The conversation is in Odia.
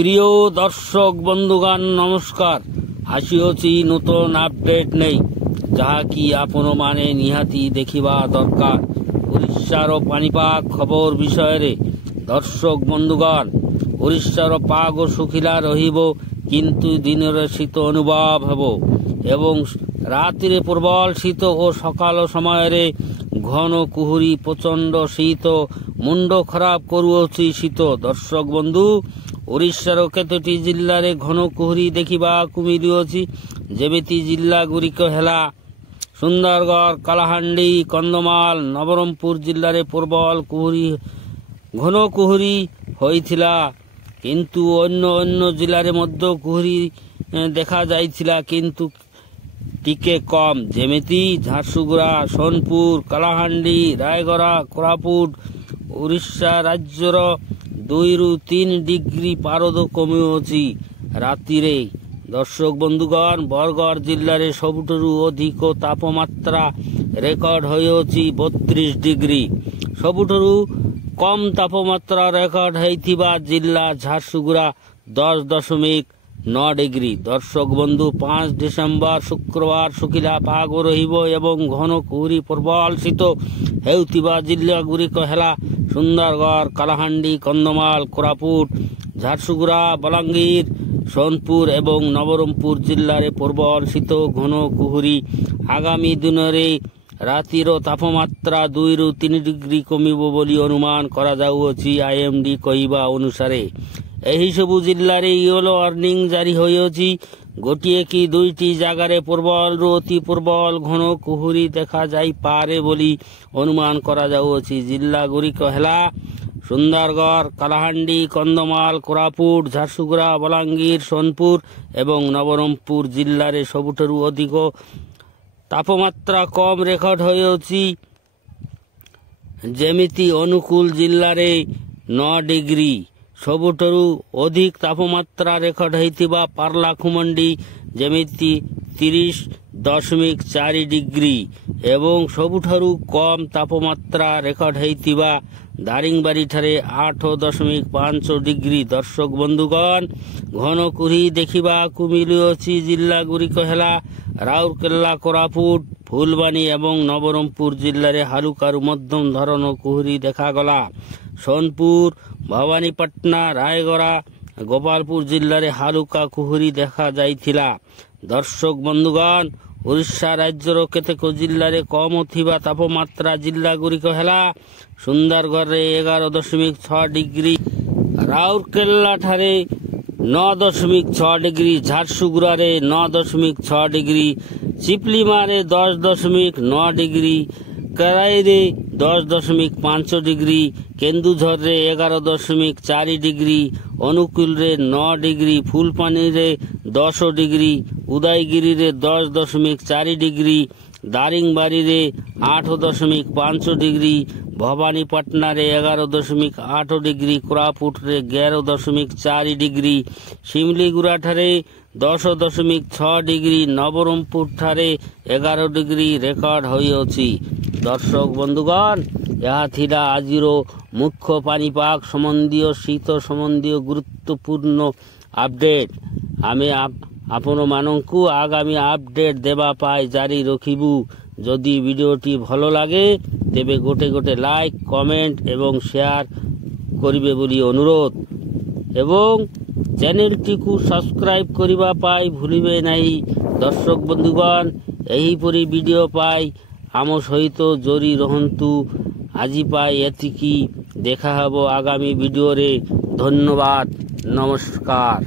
প্রিয় দর্শক বন্ধুগণ নমস্କାର। আসিଅଛି নূতন আপডেট নেই ଯାହାକି ଆପଣମାନେ ନିହାତି ଦେଖିବା ଦରକାର। ଓଡ଼ିଶାର ପାଣିପାଗ ଖବର ବିଷୟରେ ଦର୍ଶକ ବନ୍ଧୁଗଣ, ଓଡ଼ିଶାର ପାଗ ଶୁଖିଲା ରହିବ କିନ୍ତୁ ଦିନରେ ଶୀତ ଅନୁଭବ ହେବ ଏବଂ ରାତିରେ ପ୍ରବଳ ଶୀତ ଓ ସକାଳ ସମୟରେ ଘନ କୁହୁଡ଼ି ପ୍ରଚଣ୍ଡ ଶୀତ ମୁଣ୍ଡ ଖରାପ କରୁଅଛି ଶୀତ। ଦର୍ଶକ ବନ୍ଧୁ, ଓଡ଼ିଶାର କେତୋଟି ଜିଲ୍ଲାରେ ଘନ କୁହୁଡ଼ି ଦେଖିବାକୁ ମିଳୁଅଛି, ଯେମିତି ଜିଲ୍ଲାଗୁଡ଼ିକ ହେଲା ସୁନ୍ଦରଗଡ଼, କଳାହାଣ୍ଡି, କନ୍ଧମାଳ, ନବରଙ୍ଗପୁର ଜିଲ୍ଲାରେ ପ୍ରବଳ ଘନ କୁହୁଡ଼ି ହୋଇଥିଲା, କିନ୍ତୁ ଅନ୍ୟ ଜିଲ୍ଲାରେ ମଧ୍ୟ କୁହୁଡ଼ି ଦେଖାଯାଇଥିଲା କିନ୍ତୁ ଟିକେ କମ୍, ଯେମିତି ଝାରସୁଗୁଡ଼ା, ସୋନପୁର, କଳାହାଣ୍ଡି, ରାୟଗଡ଼ା, କୋରାପୁଟ। ଓଡ଼ିଶା ରାଜ୍ୟର 2 ରୁ 3 ଡିଗ୍ରୀ ପାରଦ କମିଅଛି ରାତିରେ। ଦର୍ଶକ ବନ୍ଧୁଗଣ, ବରଗଡ଼ ଜିଲ୍ଲାରେ ସବୁଠାରୁ ଅଧିକ ତାପମାତ୍ରା ରେକର୍ଡ ହୋଇଅଛି 32 ଡିଗ୍ରୀ। ସବୁଠାରୁ କମ୍ ତାପମାତ୍ରା ରେକର୍ଡ ହୋଇଥିବା ଜିଲ୍ଲା ଝାରସୁଗୁଡ଼ା 10.9 ଡିଗ୍ରୀ। ଦର୍ଶକ ବନ୍ଧୁ, 5 ଡିସେମ୍ବର ଶୁକ୍ରବାର ଶୁଖିଲା ପାଗ ରହିବ ଏବଂ ଘନ କୁହୁଡ଼ି ପ୍ରବଳ ଶୀତ ହେଉଥିବା ଜିଲ୍ଲାଗୁଡ଼ିକ ହେଲା ସୁନ୍ଦରଗଡ଼, କଳାହାଣ୍ଡି, କନ୍ଧମାଳ, କୋରାପୁଟ, ଝାରସୁଗୁଡ଼ା, ବଲାଙ୍ଗୀର, ସୋନପୁର ଏବଂ ନବରଙ୍ଗପୁର ଜିଲ୍ଲାରେ ପ୍ରବଳ ଶୀତ ଘନ କୁହୁଡ଼ି। ଆଗାମୀ ଦିନରେ ରାତିର ତାପମାତ୍ରା 2 ରୁ 3 ଡିଗ୍ରୀ କମିବ ବୋଲି ଅନୁମାନ କରାଯାଉଅଛି। IMD କହିବା ଅନୁସାରେ ଏହିସବୁ ଜିଲ୍ଲାରେ ୟେଲୋ ୱାର୍ଣ୍ଣିଂ ଜାରି ହୋଇଅଛି। ଗୋଟିଏ କି ଦୁଇଟି ଜାଗାରେ ପ୍ରବଳରୁ ଅତି ପ୍ରବଳ ଘନ କୁହୁଡ଼ି ଦେଖାଯାଇପାରେ ବୋଲି ଅନୁମାନ କରାଯାଉଅଛି। ଜିଲ୍ଲାଗୁଡ଼ିକ ହେଲା ସୁନ୍ଦରଗଡ଼, କଳାହାଣ୍ଡି, କନ୍ଧମାଳ, କୋରାପୁଟ, ଝାରସୁଗୁଡ଼ା, ବଲାଙ୍ଗୀର, ସୋନପୁର ଏବଂ ନବରଙ୍ଗପୁର ଜିଲ୍ଲାରେ ସବୁଠାରୁ ଅଧିକ ତାପମାତ୍ରା କମ୍ ରେକର୍ଡ ହୋଇଅଛି, ଯେମିତି ଅନୁଗୁଳ ଜିଲ୍ଲାରେ 9 ଡିଗ୍ରୀ। ସବୁଠାରୁ ଅଧିକ ତାପମାତ୍ରା ରେକର୍ଡ ହୋଇଥିବା ପାରଲାଖେମୁଣ୍ଡି ଯେମିତି 30.4 ଡିଗ୍ରୀ ଏବଂ ସବୁଠାରୁ କମ୍ ତାପମାତ୍ରା ରେକର୍ଡ ହୋଇଥିବା ଦାରିଙ୍ଗବାଡ଼ିଠାରେ 8.5 ଡିଗ୍ରୀ। ଦର୍ଶକ ବନ୍ଧୁଗଣ, ଘନ କୁହୁଡ଼ି ଦେଖିବାକୁ ମିଳୁଅଛି ଜିଲ୍ଲାଗୁଡ଼ିକ ହେଲା ରାଉରକେଲା, କୋରାପୁଟ, ଫୁଲବାଣୀ ଏବଂ ନବରଙ୍ଗପୁର ଜିଲ୍ଲାରେ ହାଲୁକାରୁ ମଧ୍ୟମ ଧରଣ କୁହୁଡ଼ି ଦେଖାଗଲା। ସୋନପୁର, ଭବାନୀପାଟଣା, ରାୟଗଡ଼ା, ଗୋପାଳପୁର ଜିଲ୍ଲାରେ ହାଲୁକା କୁହୁଡ଼ି ଦେଖାଯାଇଥିଲା। ଦର୍ଶକ ବନ୍ଧୁଗଣ, ଓଡ଼ିଶା ରାଜ୍ୟର କେତେକ ଜିଲ୍ଲାରେ କମ୍ ଥିବା ତାପମାତ୍ରା ଜିଲ୍ଲାଗୁଡ଼ିକ ହେଲା ସୁନ୍ଦରଗଡ଼ରେ 11.6 ଡିଗ୍ରୀ, ରାଉରକେଲାଠାରେ 9.6 ଡିଗ୍ରୀ, ଝାରସୁଗୁଡ଼ାରେ 9.6 ଡିଗ୍ରୀ, ଚିପଲିମାରେ 10.9 ଡିଗ୍ରୀ, କରାଇରେ 10.5 ଡିଗ୍ରୀ, କେନ୍ଦୁଝରରେ 11.4 ଡିଗ୍ରୀ, ଅନୁଗୁଳରେ 9 ଡିଗ୍ରୀ, ଫୁଲବାଣୀରେ 10 ଡିଗ୍ରୀ, ଉଦୟଗିରିରେ 10.4 ଡିଗ୍ରୀ, ଦାରିଙ୍ଗବାଡ଼ିରେ 8.5 ଡିଗ୍ରୀ, ଭବାନୀପାଟଣାରେ 11.8 ଡିଗ୍ରୀ, କୋରାପୁଟରେ 11.4 ଡିଗ୍ରୀ, ଶିମିଳିଗୁଡ଼ାଠାରେ 10.6 ଡିଗ୍ରୀ, ନବରଙ୍ଗପୁରଠାରେ 11 ଡିଗ୍ରୀ ରେକର୍ଡ ହୋଇଅଛି। ଦର୍ଶକ ବନ୍ଧୁଗଣ, ଏହା ଥିଲା ଆଜିର ମୁଖ୍ୟ ପାଣିପାଗ ସମ୍ବନ୍ଧୀୟ ଶୀତ ସମ୍ବନ୍ଧୀୟ ଗୁରୁତ୍ୱପୂର୍ଣ୍ଣ ଆପଡେଟ୍। ଆମେ ଆପଣମାନଙ୍କୁ ଆଗାମୀ ଆପଡେଟ୍ ଦେବା ପାଇଁ ଜାରି ରଖିବୁ। ଯଦି ଭିଡ଼ିଓଟି ଭଲ ଲାଗେ ତେବେ ଗୋଟେ ଲାଇକ୍, କମେଣ୍ଟ ଏବଂ ସେୟାର କରିବେ ବୋଲି ଅନୁରୋଧ ଏବଂ ଚ୍ୟାନେଲଟିକୁ ସବସ୍କ୍ରାଇବ୍ କରିବା ପାଇଁ ଭୁଲିବେ ନାହିଁ। ଦର୍ଶକ ବନ୍ଧୁଗଣ, ଏହିପରି ଭିଡ଼ିଓ ପାଇଁ ଆମ ସହିତ ଯୋଡ଼ି ରହନ୍ତୁ। ଆଜି ପାଇଁ ଏତିକି, ଦେଖାହେବ ଆଗାମୀ ଭିଡ଼ିଓରେ। ଧନ୍ୟବାଦ, ନମସ୍କାର।